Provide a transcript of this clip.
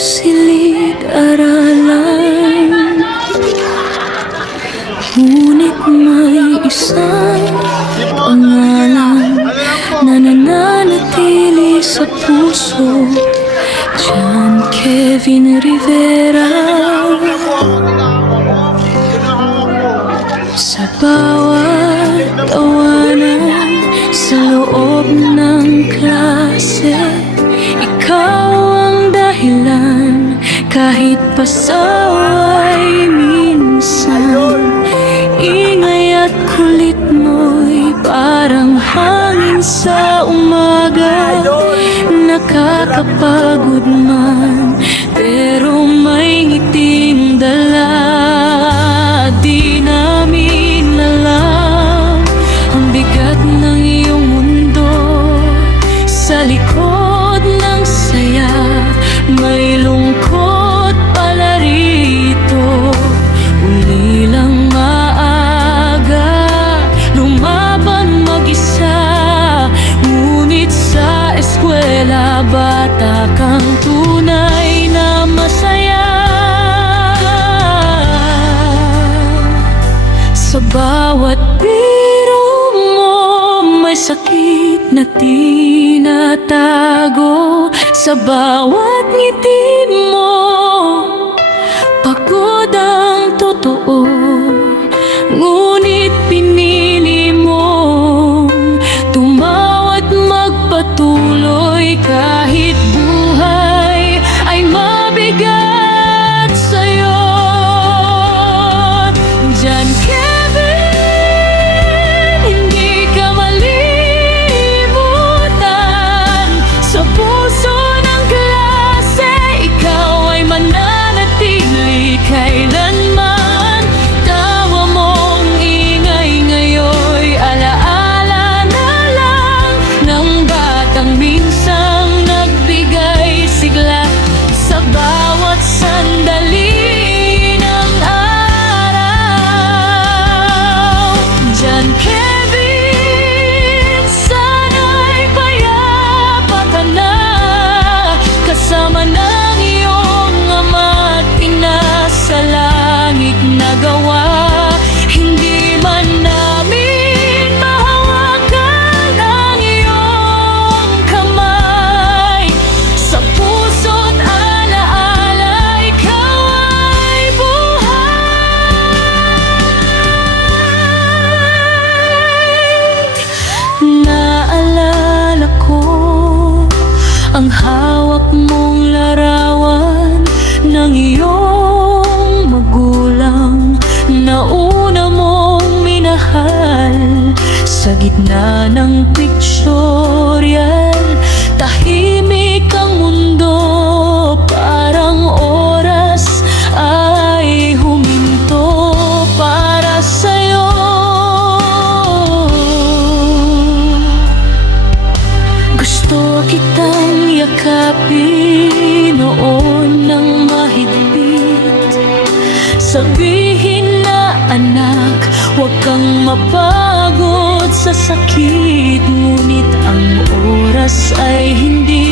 silid-aralan, ngunit may isang pangalan na nananatili sa puso. John Kevin Rivera. Sa bawat tawanan sa loob ng klase, ikaw ang dahilan. Kahit pasaway minsan, ingay at kulit mo'y parang hangin sa umaga. Nakakapagod man, pero may ngiting dala. Di namin alam ang bigat ng iyong mundo. Sa likod ng saya, may lungkot pala rito. Uli lang maaga, lumaban mag-isa. Ngunit sa eskwela, bata kang tunay na masaya. Sa bawat biro mo, may sakit na tinatago. Sa bawat ngiti mo, pagod ang totoo. Ngunit pinili mo tumawa at magpatuloy kahit buhay ay mabigat sa'yo. John Kevin, hindi ka malimutan. Sa puso ng klase, ikaw ay mananatili kailanman. Tawa mong ingay ngayon'y alaala na lang ng batang minsang nagbigay sigla sa bawat sandali ng araw. John Kevin, sana'y payapa ka na, kasama ng iyong ama at ina sa langit na gawa. Hindi man namin mahawakan ang iyong kamay. Sa puso't alaala, ikaw ay buhay. Naalala ko ang hawak mong larawan ng iyong magulang na una mong minahal. Sa gitna ng pictorial, tahimik ang mundo. Parang oras ay huminto para sa'yo. Gusto kitang yakapin noon ng mahigpit. Sabihin na, anak, huwag kang mapagod sa sakit. Ngunit ang oras ay hindi